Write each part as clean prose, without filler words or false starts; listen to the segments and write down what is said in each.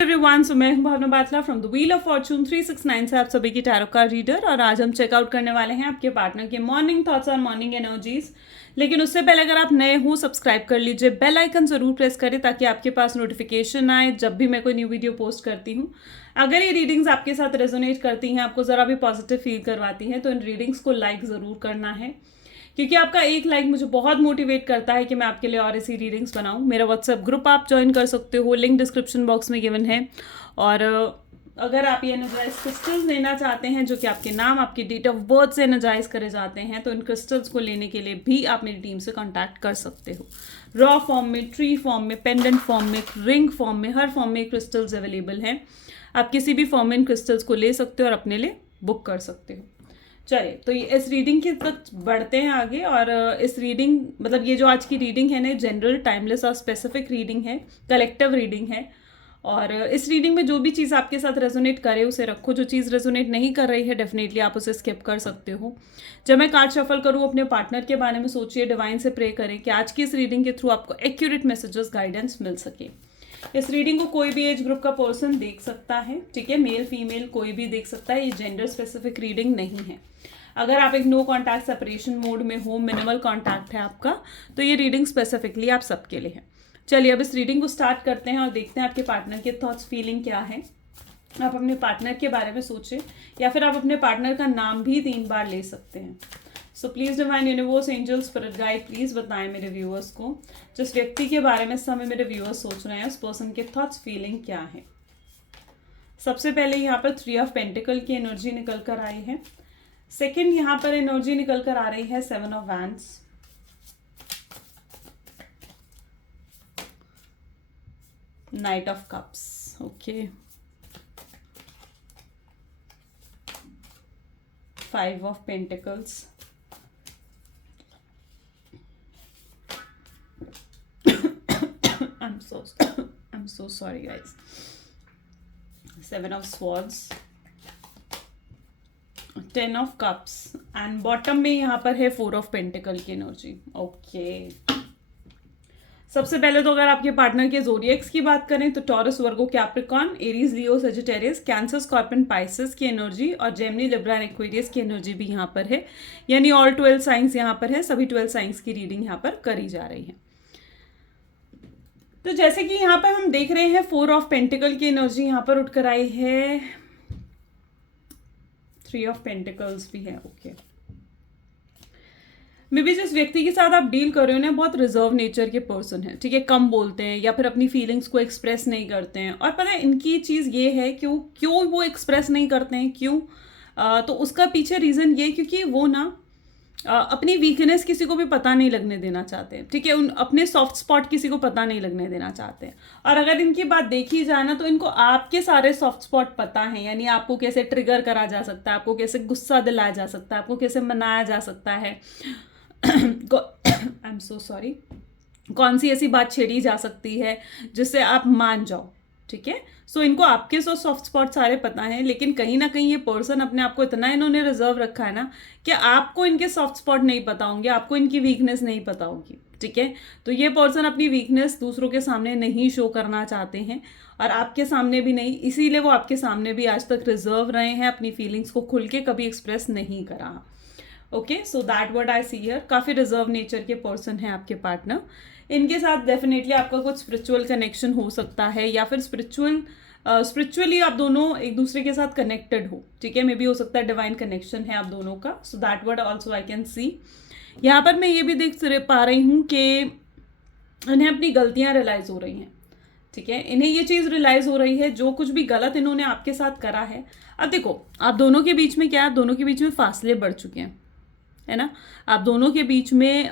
Everyone, so मैं हूं Bhavna Batla from the wheel of fortune 369 से आप सभी की टैरो कार्ड रीडर। और आज हम चेकआउट करने वाले हैं आपके पार्टनर के मॉर्निंग थॉट्स और मॉर्निंग एनर्जीज। लेकिन उससे पहले अगर आप नए हो, सब्सक्राइब कर लीजिए, बेल आइकन जरूर प्रेस करें ताकि आपके पास नोटिफिकेशन आए जब भी मैं कोई न्यू वीडियो पोस्ट करती हूँ। अगर ये रीडिंग्स आपके साथ रेजोनेट करती हैं, आपको ज़रा भी पॉजिटिव फील करवाती हैं, तो इन रीडिंग्स को लाइक ज़रूर करना है, क्योंकि आपका एक लाइक मुझे बहुत मोटिवेट करता है कि मैं आपके लिए और ऐसी रीडिंग्स बनाऊं। मेरा व्हाट्सएप ग्रुप आप ज्वाइन कर सकते हो, लिंक डिस्क्रिप्शन बॉक्स में गिवन है। और अगर आप ये एनर्जाइज क्रिस्टल्स लेना चाहते हैं जो कि आपके नाम, आपकी डेट ऑफ बर्थ से एनर्जाइज करे जाते हैं, तो इन क्रिस्टल्स को लेने के लिए भी आप मेरी टीम से कांटेक्ट कर सकते हो। रॉ फॉर्म में, ट्री फॉर्म में, पेंडेंट फॉर्म में, रिंग फॉर्म में, हर फॉर्म में क्रिस्टल्स अवेलेबल हैं। आप किसी भी फॉर्म में इन क्रिस्टल्स को ले सकते हो और अपने लिए बुक कर सकते हो। चलिए, तो ये इस रीडिंग की तक बढ़ते हैं आगे। और इस रीडिंग मतलब ये जो आज की रीडिंग है ना, जनरल, टाइमलेस और स्पेसिफिक रीडिंग है, कलेक्टिव रीडिंग है। और इस रीडिंग में जो भी चीज़ आपके साथ रेजोनेट करे उसे रखो, जो चीज़ रेजोनेट नहीं कर रही है डेफिनेटली आप उसे स्किप कर सकते हो। जब मैं कार्ड शफल करूँ, अपने पार्टनर के बारे में सोचिए, डिवाइन से प्रे करें कि आज की इस रीडिंग के थ्रू आपको एक्यूरेट मैसेजेस, गाइडेंस मिल सके। इस रीडिंग को कोई भी एज ग्रुप का पर्सन देख सकता है, ठीक है, मेल फीमेल कोई भी देख सकता है। ये जेंडर स्पेसिफिक रीडिंग नहीं है। अगर आप एक नो कॉन्टैक्ट सेपरेशन मोड में हो, मिनिमल कॉन्टैक्ट है आपका, तो ये रीडिंग स्पेसिफिकली आप सबके लिए है। चलिए, अब इस रीडिंग को स्टार्ट करते हैं और देखते हैं आपके पार्टनर के थॉट्स, फीलिंग क्या है। आप अपने पार्टनर के बारे में सोचें, या फिर आप अपने पार्टनर का नाम भी 3 बार ले सकते हैं। So please divine universe, angels, spirit guide, please बताएं मेरे व्यूअर्स को, जिस व्यक्ति के बारे में समय मेरे व्यूअर्स सोच रहे हैं, उस पर्सन के थॉट्स, फीलिंग क्या है। सबसे पहले यहाँ पर 3 ऑफ पेंटिकल की एनर्जी निकल कर आई है। सेकेंड यहाँ पर एनर्जी निकल कर आ रही है 7 of wands. Night of cups, okay. 5 of pentacles. I'm so sorry guys. 7 of swords, 10 of cups and bottom में यहाँ पर है 4 ऑफ पेंटिकल की एनर्जी, ओके। सबसे पहले तो अगर आपके पार्टनर के ज़ोडिएक्स की बात करें तो टॉरस, वर्गो, कैप्रिकॉर्न, एरीज, लियो, सजिटेरियस, कैंसर, स्कॉर्पियन, पाइसेस की एनर्जी और जेमिनी, लिब्रा एंड एक्वेरियस की एनर्जी भी यहाँ पर है। यानी ऑल 12 साइंस यहाँ पर है, सभी 12 साइंस की रीडिंग यहाँ पर करी जा रही है। तो जैसे कि यहाँ पर हम देख रहे हैं 4 ऑफ पेंटिकल की एनर्जी यहाँ पर उठकर आई है, 3 ऑफ पेंटिकल्स भी है, ओके। मे बी जिस व्यक्ति के साथ आप डील कर रहे हो ना, बहुत रिजर्व नेचर के पर्सन है, ठीक है, कम बोलते हैं या फिर अपनी फीलिंग्स को एक्सप्रेस नहीं करते हैं। और पता है इनकी चीज़ ये है, क्यों वो एक्सप्रेस नहीं करते हैं, क्यों? तो उसका पीछे रीज़न ये, क्योंकि वो ना अपनी वीकनेस किसी को भी पता नहीं लगने देना चाहते हैं, ठीक है, अपने सॉफ्ट स्पॉट किसी को पता नहीं लगने देना चाहते हैं। और अगर इनकी बात देखी जाए ना, तो इनको आपके सारे सॉफ्ट स्पॉट पता हैं। यानी आपको कैसे ट्रिगर करा जा सकता है, आपको कैसे गुस्सा दिलाया जा सकता है, आपको कैसे मनाया जा सकता है, आई एम सो सॉरी, कौन सी ऐसी बात छेड़ी जा सकती है जिससे आप मान जाओ, ठीक है। सो इनको आपके सॉफ्ट स्पॉट सारे पता हैं, लेकिन कहीं ना कहीं ये पर्सन अपने आप को इतना इन्होंने रिजर्व रखा है ना कि आपको इनके सॉफ्ट स्पॉट नहीं पता होंगे, आपको इनकी वीकनेस नहीं पता होगी, ठीक है। तो ये पर्सन अपनी वीकनेस दूसरों के सामने नहीं शो करना चाहते हैं और आपके सामने भी नहीं, इसीलिए वो आपके सामने भी आज तक रिजर्व रहे हैं, अपनी फीलिंग्स को खुल के कभी एक्सप्रेस नहीं करा, okay. So that what I see here, काफ़ी रिजर्व नेचर के पर्सन है आपके पार्टनर। इनके साथ डेफिनेटली आपका कुछ स्पिरिचुअल कनेक्शन हो सकता है, या फिर स्पिरिचुअली आप दोनों एक दूसरे के साथ कनेक्टेड हो, ठीक है। मे बी हो सकता है डिवाइन कनेक्शन है आप दोनों का। So that what also I can सी। यहाँ पर मैं ये भी देख पा रही हूँ कि इन्हें अपनी गलतियाँ रियलाइज़ हो रही हैं, ठीक है। इन्हें ये चीज़ रियलाइज़ हो रही है, जो कुछ भी गलत इन्होंने आपके साथ करा है। अब देखो, आप दोनों के बीच में क्या है, आप दोनों के बीच में फासले बढ़ चुके हैं, है ना। आप दोनों के बीच में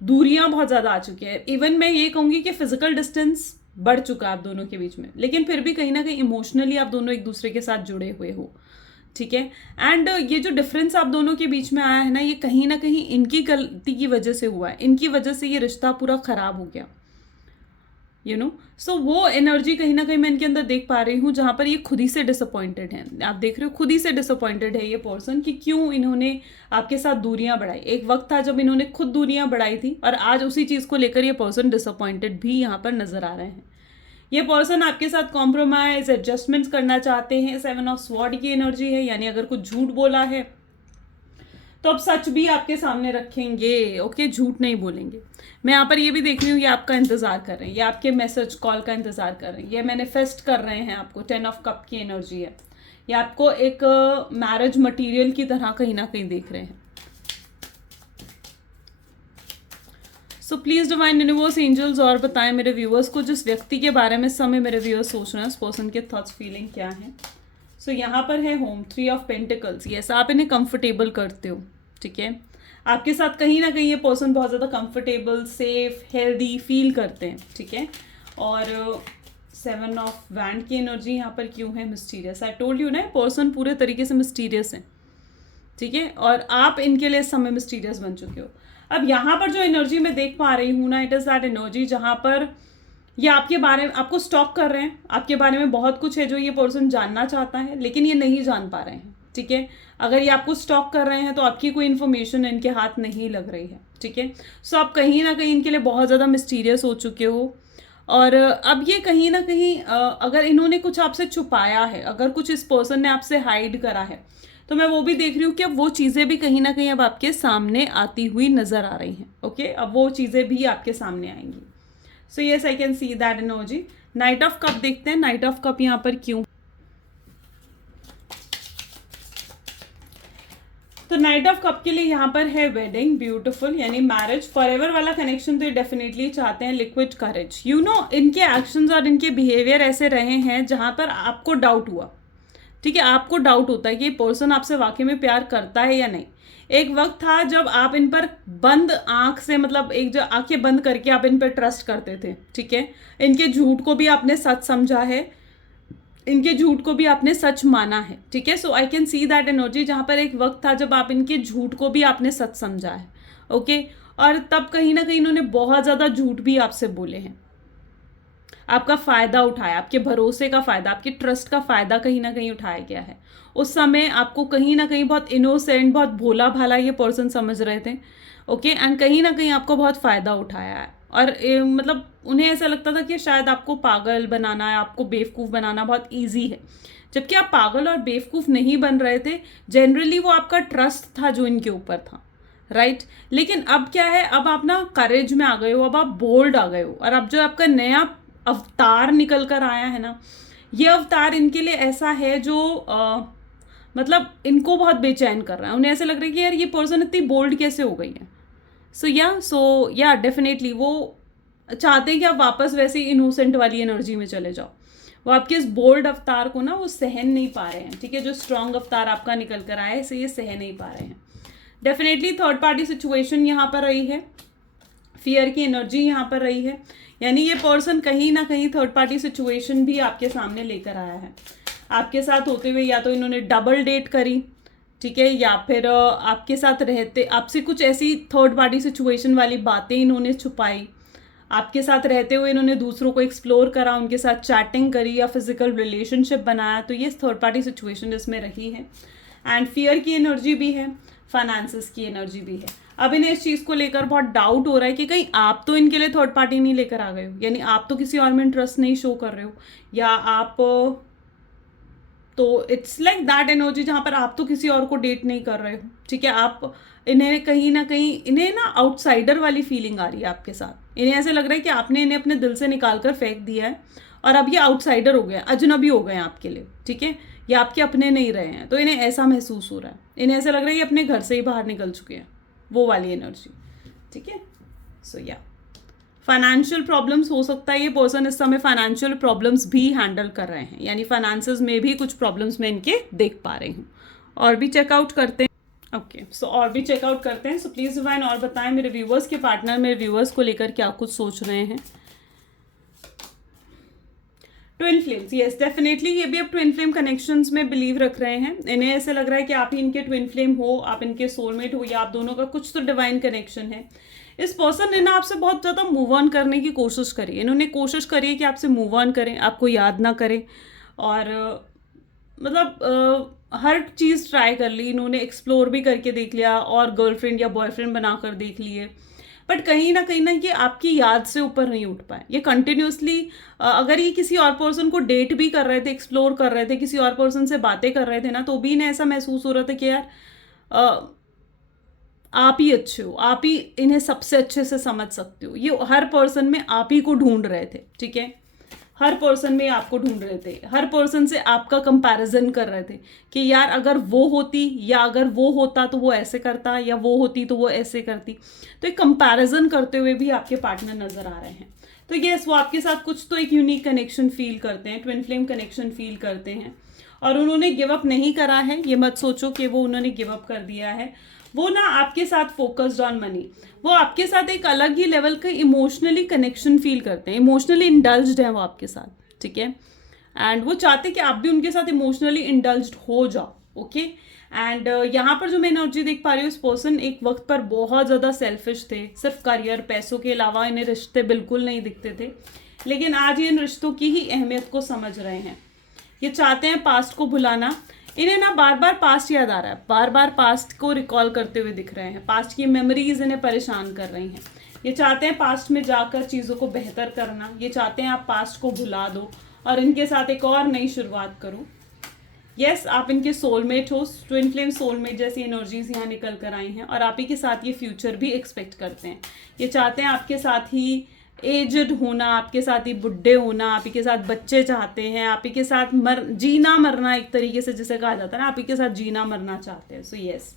दूरियां बहुत ज़्यादा आ चुकी है। इवन मैं ये कहूँगी कि फिजिकल डिस्टेंस बढ़ चुका है आप दोनों के बीच में, लेकिन फिर भी कहीं ना कहीं इमोशनली आप दोनों एक दूसरे के साथ जुड़े हुए हो, ठीक है। एंड ये जो डिफरेंस आप दोनों के बीच में आया है ना, ये कहीं ना कहीं इनकी गलती की वजह से हुआ है, इनकी वजह से ये रिश्ता पूरा ख़राब हो गया, यू नो। सो वो एनर्जी कहीं ना कहीं मैं इनके अंदर देख पा रही हूँ, जहाँ पर ये खुद ही से डिसअपॉइंटेड हैं। आप देख रहे हो, खुद ही से डिसअपॉइंटेड है ये पर्सन कि क्यों इन्होंने आपके साथ दूरियां बढ़ाई। एक वक्त था जब इन्होंने खुद दूरियां बढ़ाई थी, और आज उसी चीज़ को लेकर ये पर्सन डिसअपॉइंटेड भी यहाँ पर नजर आ रहे हैं। ये पर्सन आपके साथ कॉम्प्रोमाइज एडजस्टमेंट्स करना चाहते हैं। 7 ऑफ स्वॉर्ड की एनर्जी है, यानी अगर कुछ झूठ बोला है तो अब सच भी आपके सामने रखेंगे। ओके, झूठ नहीं बोलेंगे। मैं यहाँ पर ये भी देख रही हूँ, ये आपका इंतजार कर रहे हैं, ये आपके मैसेज कॉल का इंतजार कर रहे हैं, ये मैनिफेस्ट कर रहे हैं आपको। 10 ऑफ कप की एनर्जी है, ये आपको एक मैरिज मटेरियल की तरह कहीं ना कहीं देख रहे हैं। So please divine universe angels और बताएं मेरे व्यूअर्स को जिस व्यक्ति के बारे में इस समय मेरे व्यूअर्स सोच रहे हैं, उस पर्सन के थॉट्स फीलिंग क्या है। सो यहाँ पर है होम, 3 ऑफ पेंटिकल्स। यस, आप इन्हें कंफर्टेबल करते हो, ठीक है। आपके साथ कहीं ना कहीं ये पर्सन बहुत ज़्यादा कंफर्टेबल, सेफ, हेल्दी फील करते हैं, ठीक है। और 7 ऑफ वैंड की एनर्जी यहाँ पर क्यों है? मिस्टीरियस। आई टोल्ड यू ना, पर्सन पूरे तरीके से मिस्टीरियस है, ठीक है, और आप इनके लिए इस समय मिस्टीरियस बन चुके हो। अब यहाँ पर जो एनर्जी मैं देख पा रही हूँ ना, इट इज़ दैट एनर्जी जहाँ पर ये आपके बारे में आपको स्टॉक कर रहे हैं। आपके बारे में बहुत कुछ है जो ये पर्सन जानना चाहता है, लेकिन ये नहीं जान पा रहे हैं, ठीक है। अगर ये आपको स्टॉक कर रहे हैं तो आपकी कोई इन्फॉर्मेशन इनके हाथ नहीं लग रही है, ठीक है। सो आप कहीं ना कहीं इनके लिए बहुत ज़्यादा मिस्टीरियस हो चुके हो। और अब ये कहीं ना कहीं अगर इन्होंने कुछ आपसे छुपाया है, अगर कुछ इस पर्सन ने आपसे हाइड करा है, तो मैं वो भी देख रही हूँ कि अब वो चीज़ें भी कहीं ना कहीं अब आपके सामने आती हुई नज़र आ रही हैं। ओके, अब वो चीज़ें भी आपके सामने आएंगी। So yes, I can see that energy. Night of cup देखते हैं, नाइट ऑफ कप यहाँ पर क्यों? तो नाइट ऑफ कप के लिए यहाँ पर है वेडिंग, ब्यूटीफुल, यानी मैरिज, फॉरएवर वाला कनेक्शन। तो ये डेफिनेटली चाहते हैं लिक्विड करेज। यू नो, इनके एक्शंस और इनके बिहेवियर ऐसे रहे हैं जहाँ पर आपको डाउट हुआ, ठीक है। आपको डाउट होता है कि ये पर्सन आपसे वाकई में प्यार करता है या नहीं। एक वक्त था जब आप इन पर बंद आंख से, मतलब एक जो आंखें बंद करके आप इन पर ट्रस्ट करते थे, ठीक है। इनके झूठ को भी आपने सच समझा है, इनके झूठ को भी आपने सच माना है, ठीक है। So I can see that energy जहाँ पर एक वक्त था जब आप इनके झूठ को भी आपने सच समझा है, ओके। और तब कहीं ना कहीं इन्होंने बहुत ज़्यादा झूठ भी आपसे बोले हैं, आपका फ़ायदा उठाया, आपके भरोसे का फ़ायदा, आपके ट्रस्ट का फ़ायदा कहीं ना कहीं उठाया गया है। उस समय आपको कहीं ना कहीं बहुत इनोसेंट, बहुत भोला भाला ये पर्सन समझ रहे थे, ओके। एंड कहीं ना कहीं आपको बहुत फ़ायदा उठाया है। और मतलब उन्हें ऐसा लगता था कि शायद आपको पागल बनाना है, आपको बेवकूफ़ बनाना बहुत ईजी है, जबकि आप पागल और बेवकूफ़ नहीं बन रहे थे। जनरली वो आपका ट्रस्ट था जो इनके ऊपर था, राइट। लेकिन अब क्या है, अब आप ना करेज में आ गए हो, अब आप बोल्ड आ गए हो। और अब जो आपका नया अवतार निकल कर आया है ना, ये अवतार इनके लिए ऐसा है जो मतलब इनको बहुत बेचैन कर रहा है। उन्हें ऐसा लग रहा है कि यार ये पर्सन इतनी बोल्ड कैसे हो गई है। सो या डेफिनेटली वो चाहते हैं कि आप वापस वैसे इनोसेंट वाली एनर्जी में चले जाओ। वो आपके इस बोल्ड अवतार को ना वो सहन नहीं पा रहे हैं, ठीक है। जो स्ट्रॉन्ग अवतार आपका निकल कर आया है, इसे ये सहन नहीं पा रहे हैं। डेफिनेटली थर्ड पार्टी सिचुएशन यहाँ पर रही है, फियर की एनर्जी यहाँ पर रही है, यानी ये पर्सन कहीं ना कहीं थर्ड पार्टी सिचुएशन भी आपके सामने लेकर आया है। आपके साथ होते हुए या तो इन्होंने डबल डेट करी, ठीक है, या फिर आपके साथ रहते आपसे कुछ ऐसी थर्ड पार्टी सिचुएशन वाली बातें इन्होंने छुपाई। आपके साथ रहते हुए इन्होंने दूसरों को एक्सप्लोर करा, उनके साथ चैटिंग करी या फिजिकल रिलेशनशिप बनाया। तो ये थर्ड पार्टी सिचुएशन इसमें रही है। एंड फियर की एनर्जी भी है, फाइनेंसेस की एनर्जी भी है। अब इन्हें इस चीज़ को लेकर बहुत डाउट हो रहा है कि कहीं आप तो इनके लिए थर्ड पार्टी नहीं लेकर आ गए हो, यानी आप तो किसी और में इंटरेस्ट नहीं शो कर रहे हो, या आप तो इट्स लाइक दैट एनर्जी जहाँ पर आप तो किसी और को डेट नहीं कर रहे हो, ठीक है। आप इन्हें कहीं ना कहीं इन्हें ना आउटसाइडर वाली फीलिंग आ रही है आपके साथ। इन्हें ऐसे लग रहा है कि आपने इन्हें अपने दिल से निकाल कर फेंक दिया है और अब ये आउटसाइडर हो गए, अजनबी हो गए हैं आपके लिए, ठीक है। ये आपके अपने नहीं रहे हैं, तो इन्हें ऐसा महसूस हो रहा है। इन्हें ऐसा लग रहा है कि अपने घर से ही बाहर निकल चुके हैं, वो वाली एनर्जी, ठीक है। सो या फाइनेंशियल प्रॉब्लम्स हो सकता है ये पर्सन इस समय फाइनेंशियल प्रॉब्लम्स भी हैंडल कर रहे हैं, यानी फाइनेंसेस में भी कुछ प्रॉब्लम्स मैं इनके देख पा रही हूँ। और भी चेकआउट करते हैं, ओके। सो और भी चेकआउट करते हैं। सो प्लीज़ डिवाइन और बताएं मेरे व्यूवर्स के पार्टनर मेरे व्यूवर्स को लेकर क्या कुछ सोच रहे हैं। ट्विन फ्लेम्स, यस डेफिनेटली ये भी अब ट्विन फ्लेम कनेक्शंस में बिलीव रख रहे हैं। इन्हें ऐसे लग रहा है कि आप ही इनके ट्विन फ्लेम हो, आप इनके सोलमेट हो, या आप दोनों का कुछ तो डिवाइन कनेक्शन है। इस पर्सन ने ना आपसे बहुत ज़्यादा मूव ऑन करने की कोशिश करी। इन्होंने कोशिश करी है कि आपसे मूव ऑन करें, आपको याद ना करें, और मतलब हर चीज़ ट्राई कर ली इन्होंने, एक्सप्लोर भी करके देख लिया और गर्लफ्रेंड या बॉयफ्रेंड बनाकर देख लिए, बट कहीं ना ये आपकी याद से ऊपर नहीं उठ पाए। ये कंटिन्यूसली अगर ये किसी और पर्सन को डेट भी कर रहे थे, एक्सप्लोर कर रहे थे, किसी और पर्सन से बातें कर रहे थे ना, तो भी इन्हें ऐसा महसूस हो रहा था कि यार आप ही अच्छे हो, आप ही इन्हें सबसे अच्छे से समझ सकते हो। ये हर पर्सन में आप ही को ढूंढ रहे थे, ठीक है, हर पर्सन में आपको ढूंढ रहे थे, हर पर्सन से आपका कंपैरिजन कर रहे थे कि यार अगर वो होती या अगर वो होता तो वो ऐसे करता, या वो होती तो वो ऐसे करती। तो एक कंपैरिजन करते हुए भी आपके पार्टनर नजर आ रहे हैं। तो यस, वो आपके साथ कुछ तो एक यूनिक कनेक्शन फील करते हैं, ट्विन फ्लेम कनेक्शन फील करते हैं, और उन्होंने गिव अप नहीं करा है। ये मत सोचो कि वो उन्होंने गिव अप कर दिया है। वो ना आपके साथ फोकस्ड ऑन मनी, वो आपके साथ एक अलग ही लेवल का इमोशनली कनेक्शन फील करते हैं, इमोशनली इंडल्ज्ड हैं वो आपके साथ, ठीक है। एंड वो चाहते हैं कि आप भी उनके साथ इमोशनली इंडल्ज्ड हो जाओ, ओके। एंड यहाँ पर जो मैं एनर्जी देख पा रही हूँ, इस पर्सन एक वक्त पर बहुत ज़्यादा सेल्फिश थे, सिर्फ करियर पैसों के अलावा इन्हें रिश्ते बिल्कुल नहीं दिखते थे, लेकिन आज ये इन रिश्तों की ही अहमियत को समझ रहे हैं। ये चाहते हैं पास्ट को भुलाना। इन्हें ना बार बार पास्ट याद आ रहा है, बार बार पास्ट को रिकॉल करते हुए दिख रहे हैं, पास्ट की मेमोरीज इन्हें परेशान कर रही हैं। ये चाहते हैं पास्ट में जाकर चीज़ों को बेहतर करना, ये चाहते हैं आप पास्ट को भुला दो और इनके साथ एक और नई शुरुआत करो। यस, आप इनके सोलमेट हो, ट्विन फ्लेम सोलमेट जैसी एनर्जीज यहाँ निकल कर आई हैं, और आप ही के साथ ये फ्यूचर भी एक्सपेक्ट करते हैं। ये चाहते हैं आपके साथ ही एजड होना, आपके साथ ही बुढ़े होना, आप ही के साथ बच्चे चाहते हैं, आप ही के साथ जीना मरना, एक तरीके से जिसे कहा जाता है ना, आप ही के साथ जीना मरना चाहते हैं। So yes,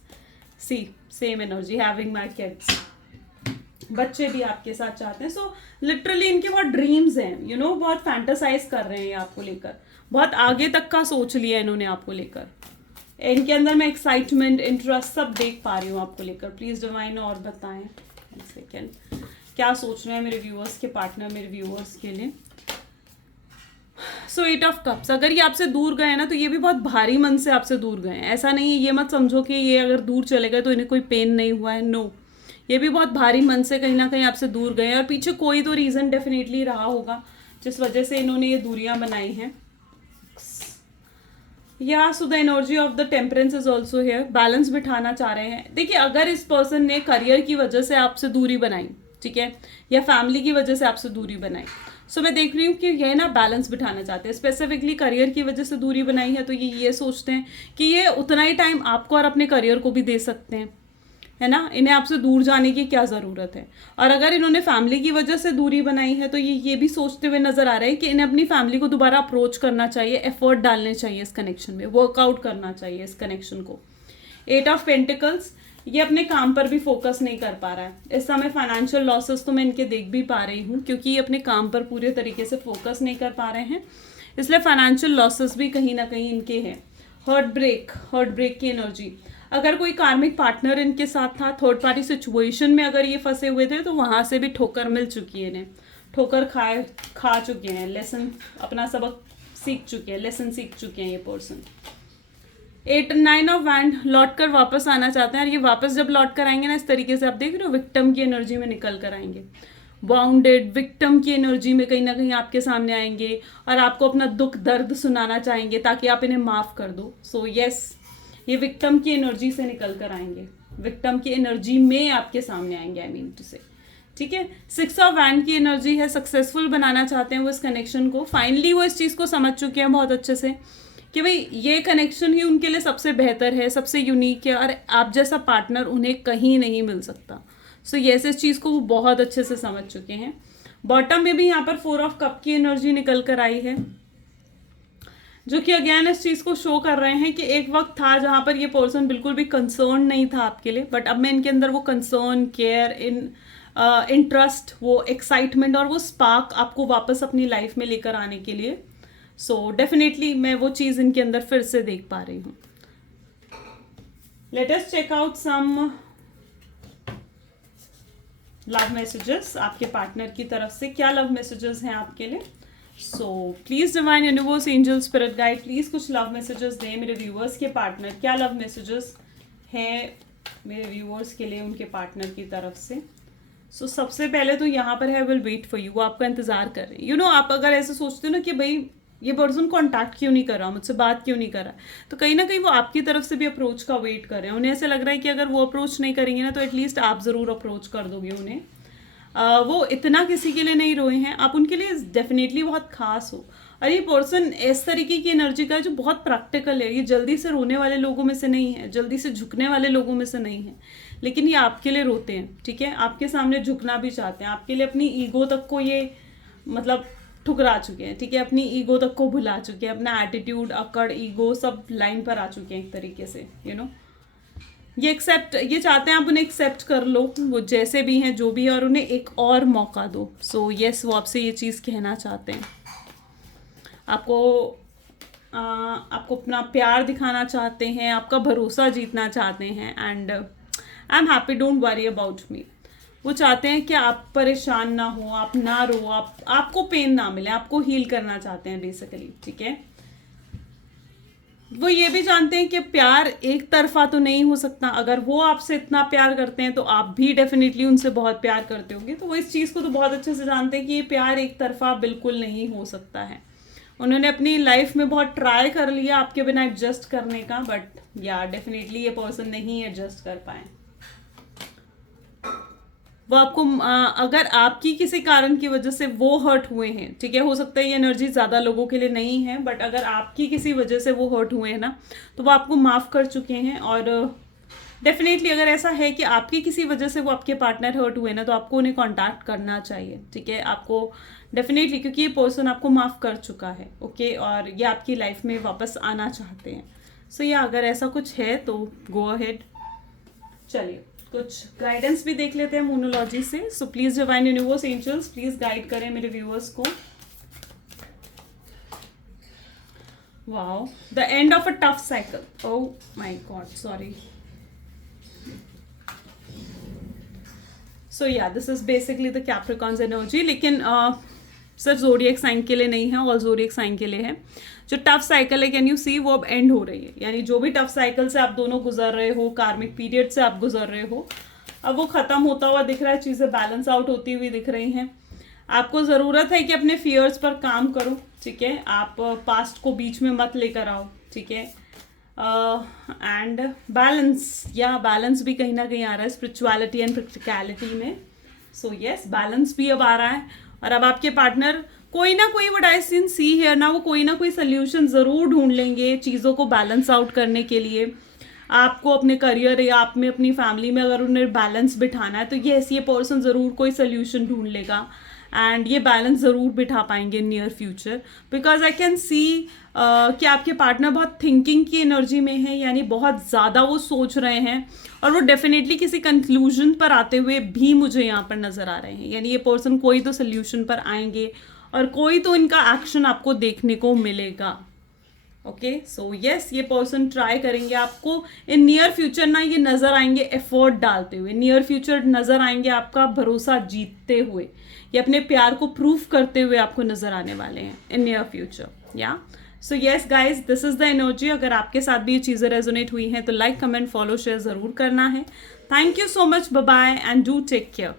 see same energy, having my kids, बच्चे भी आपके साथ चाहते हैं। सो लिटरली इनके बहुत ड्रीम्स हैं, यू नो, बहुत फैंटासाइज कर रहे हैं आपको लेकर, बहुत आगे तक का सोच लिया इन्होंने आपको लेकर। इनके अंदर मैं एक्साइटमेंट, इंटरेस्ट सब देख पा रही हूँ आपको लेकर। प्लीज डिवाइन और बताएं सेकेंड क्या सोच रहे हैं मेरे व्यूअर्स के पार्टनर, मेरे व्यूअर्स के लिए। सो 8 ऑफ कप्स, अगर ये आपसे दूर गए ना तो ये भी बहुत भारी मन से आपसे दूर गए हैं। ऐसा नहीं है, ये मत समझो कि ये अगर दूर चले गए तो इन्हें कोई पेन नहीं हुआ है, नो, ये भी बहुत भारी मन से कहीं ना कहीं आपसे दूर गए हैं, और पीछे कोई तो रीजन डेफिनेटली रहा होगा जिस वजह से इन्होंने ये दूरियां बनाई हैं। या so the energy of the temperance is also here, balance बिठाना चाह रहे हैं। देखिए, अगर इस पर्सन ने करियर की वजह से आपसे दूरी बनाई, ठीक है, या फैमिली की वजह से आपसे दूरी बनाई, सो मैं देख रही हूँ कि ये ना बैलेंस बिठाना चाहते हैं। स्पेसिफिकली करियर की वजह से दूरी बनाई है तो ये सोचते हैं कि ये उतना ही टाइम आपको और अपने करियर को भी दे सकते हैं, है ना, इन्हें आपसे दूर जाने की क्या ज़रूरत है। और अगर इन्होंने फैमिली की वजह से दूरी बनाई है तो ये भी सोचते हुए नजर आ रहे हैं कि इन्हें अपनी फैमिली को दोबारा अप्रोच करना चाहिए, एफर्ट डालने चाहिए इस कनेक्शन में, वर्कआउट करना चाहिए इस कनेक्शन को। 8 ऑफ पेंटिकल्स, ये अपने काम पर भी फोकस नहीं कर पा रहा है इस समय। फाइनेंशियल लॉसेस तो मैं इनके देख भी पा रही हूँ, क्योंकि ये अपने काम पर पूरे तरीके से फोकस नहीं कर पा रहे हैं, इसलिए फाइनेंशियल लॉसेस भी कहीं ना कहीं इनके हैं। हार्ट ब्रेक की एनर्जी, अगर कोई कार्मिक पार्टनर इनके साथ था, थर्ड पार्टी सिचुएशन में अगर ये फंसे हुए थे तो वहाँ से भी ठोकर मिल चुकी है इन्हें, ठोकर खा चुके हैं, लेसन अपना सबक सीख चुके हैं, लेसन सीख चुके हैं ये पर्सन। 8 9 ऑफ वैंड, लौट कर वापस आना चाहते हैं, और ये वापस जब लौट कर आएंगे ना, इस तरीके से आप देख रहे हो विक्टिम की एनर्जी में निकल कर आएंगे, बाउंडेड विक्टिम की एनर्जी में कहीं ना कहीं आपके सामने आएंगे और आपको अपना दुख दर्द सुनाना चाहेंगे ताकि आप इन्हें माफ़ कर दो। सो यस, ये विक्टिम की एनर्जी से निकल कर आएंगे, विक्टिम की एनर्जी में आपके सामने आएंगे, आई मीन टू से, ठीक है। 6 ऑफ वैंड की एनर्जी है, सक्सेसफुल बनाना चाहते हैं वो इस कनेक्शन को। फाइनली वो इस चीज़ को समझ चुके हैं बहुत अच्छे से कि भाई ये कनेक्शन ही उनके लिए सबसे बेहतर है, सबसे यूनिक है, और आप जैसा पार्टनर उन्हें कहीं नहीं मिल सकता। सो यस, इस चीज़ को वो बहुत अच्छे से समझ चुके हैं। बॉटम में भी यहाँ पर 4 ऑफ कप की एनर्जी निकल कर आई है, जो कि अगेन इस चीज़ को शो कर रहे हैं कि एक वक्त था जहाँ पर ये पर्सन बिल्कुल भी कंसर्न नहीं था आपके लिए, बट अब मैं इनके अंदर वो कंसर्न, केयर, इंटरेस्ट, वो एक्साइटमेंट और वो स्पार्क आपको वापस अपनी लाइफ में लेकर आने के लिए, सो डेफिनेटली मैं वो चीज़ इनके अंदर फिर से देख पा रही हूँ। Let us check out some love messages आपके पार्टनर की तरफ से। क्या लव मैसेजेस हैं आपके लिए? So please divine universe, angel, spirit guide, please कुछ लव मैसेजेस दें मेरे व्यूअर्स के पार्टनर। क्या लव मैसेजेस हैं मेरे व्यूअर्स के लिए उनके पार्टनर की तरफ से? सो सबसे पहले तो यहाँ पर है विल वेट फॉर यू, वो आपका इंतजार कर रहे हैं। यू नो, आप अगर ऐसे सोचते हो ना कि भाई ये पर्सन कॉन्टैक्ट क्यों नहीं कर रहा, मुझसे बात क्यों नहीं कर रहा, तो कहीं ना कहीं वो आपकी तरफ से भी अप्रोच का वेट कर रहे हैं। उन्हें ऐसे लग रहा है कि अगर वो अप्रोच नहीं करेंगे ना तो एटलीस्ट आप ज़रूर अप्रोच कर दोगे उन्हें। वो इतना किसी के लिए नहीं रोए हैं, आप उनके लिए डेफिनेटली बहुत खास हो। और ये पर्सन इस तरीके की एनर्जी का है जो बहुत प्रैक्टिकल है, ये जल्दी से रोने वाले लोगों में से नहीं है, जल्दी से झुकने वाले लोगों में से नहीं है, लेकिन ये आपके लिए रोते हैं, ठीक है, आपके सामने झुकना भी चाहते हैं, आपके लिए अपनी ईगो तक को ये मतलब ठुकरा चुके हैं, ठीक है, अपनी ईगो तक को भुला चुके हैं, अपना एटीट्यूड, अकड़, ईगो सब लाइन पर आ चुके हैं एक तरीके से, ये चाहते हैं आप उन्हें एक्सेप्ट कर लो, वो जैसे भी हैं, जो भी है, और उन्हें एक और मौका दो। सो यस, वो आपसे ये चीज़ कहना चाहते हैं, आपको अपना प्यार दिखाना चाहते हैं, आपका भरोसा जीतना चाहते हैं, and I am happy, don't worry about me. वो चाहते हैं कि आप परेशान ना हो, आप ना रो, आपको पेन ना मिले, आपको हील करना चाहते हैं बेसिकली, ठीक है। वो ये भी जानते हैं कि प्यार एक तरफा तो नहीं हो सकता, अगर वो आपसे इतना प्यार करते हैं तो आप भी डेफिनेटली उनसे बहुत प्यार करते होंगे, तो वो इस चीज़ को तो बहुत अच्छे से जानते हैं कि ये प्यार एक तरफा बिल्कुल नहीं हो सकता है। उन्होंने अपनी लाइफ में बहुत ट्राई कर लिया आपके बिना एडजस्ट करने का, बट या डेफिनेटली ये पर्सन नहीं एडजस्ट कर पाए। वो आपको अगर आपकी किसी कारण की वजह से वो हर्ट हुए हैं, ठीक है, हो सकता है ये एनर्जी ज़्यादा लोगों के लिए नहीं है, बट अगर आपकी किसी वजह से वो हर्ट हुए हैं ना, तो वो आपको माफ़ कर चुके हैं। और डेफिनेटली अगर ऐसा है कि आपकी किसी वजह से वो आपके पार्टनर हर्ट हुए ना, तो आपको उन्हें कांटेक्ट करना चाहिए, ठीक है, आपको डेफिनेटली, क्योंकि ये पर्सन आपको माफ़ कर चुका है, ओके, और ये आपकी लाइफ में वापस आना चाहते हैं। सो या अगर ऐसा कुछ है तो गो अहेड। चलिए कुछ गाइडेंस भी देख लेते हैं मोनोलॉजी से। So please divine universe, angels, please guide करें मेरे व्यूअर्स को। Wow, the end of a tough cycle. Oh my god, sorry. So yeah this is basically the Capricorn's energy, लेकिन सिर्फ ज़ोडिएक साइन के लिए नहीं है, ऑल ज़ोडिएक साइन के लिए है। जो टफ साइकिल है, कैन यू सी, वो अब एंड हो रही है, यानी जो भी टफ साइकिल से आप दोनों गुजर रहे हो, कार्मिक पीरियड से आप गुजर रहे हो, अब वो ख़त्म होता हुआ दिख रहा है, चीज़ें बैलेंस आउट होती हुई दिख रही हैं। आपको ज़रूरत है कि अपने फियर्स पर काम करो, ठीक है, आप पास्ट को बीच में मत लेकर आओ, ठीक है, एंड बैलेंस भी कहीं ना कहीं आ रहा है स्पिरिचुअलिटी एंड प्रैक्टिकलिटी में। सो यस, बैलेंस भी अब आ रहा है, और अब आपके पार्टनर कोई ना कोई, what I seen see here ना, वो कोई ना कोई सोल्यूशन ज़रूर ढूंढ लेंगे चीज़ों को बैलेंस आउट करने के लिए। आपको अपने करियर या आप में अपनी फैमिली में अगर उन्हें बैलेंस बिठाना है, तो ये पर्सन ज़रूर कोई सोल्यूशन ढूंढ लेगा, एंड ये बैलेंस ज़रूर बिठा पाएंगे near future, because I can सी कि आपके पार्टनर बहुत थिंकिंग की एनर्जी में है, यानी बहुत ज़्यादा वो सोच रहे हैं, और वो डेफिनेटली किसी कंक्लूजन पर आते हुए भी मुझे यहाँ पर नज़र आ रहे हैं, यानी ये पर्सन कोई तो सोल्यूशन पर आएंगे और कोई तो इनका एक्शन आपको देखने को मिलेगा। ओके, सो यस, ये पर्सन ट्राई करेंगे, आपको इन नियर फ्यूचर ना ये नज़र आएंगे एफर्ट डालते हुए, नियर फ्यूचर नज़र आएंगे आपका भरोसा जीतते हुए, ये अपने प्यार को प्रूफ करते हुए आपको नज़र आने वाले हैं इन near future. Yeah so yes guys, this is the energy. अगर आपके साथ भी ये चीज़ें रेजोनेट हुई हैं तो लाइक, कमेंट, फॉलो, शेयर ज़रूर करना है। Thank you so much, bye bye and do take care.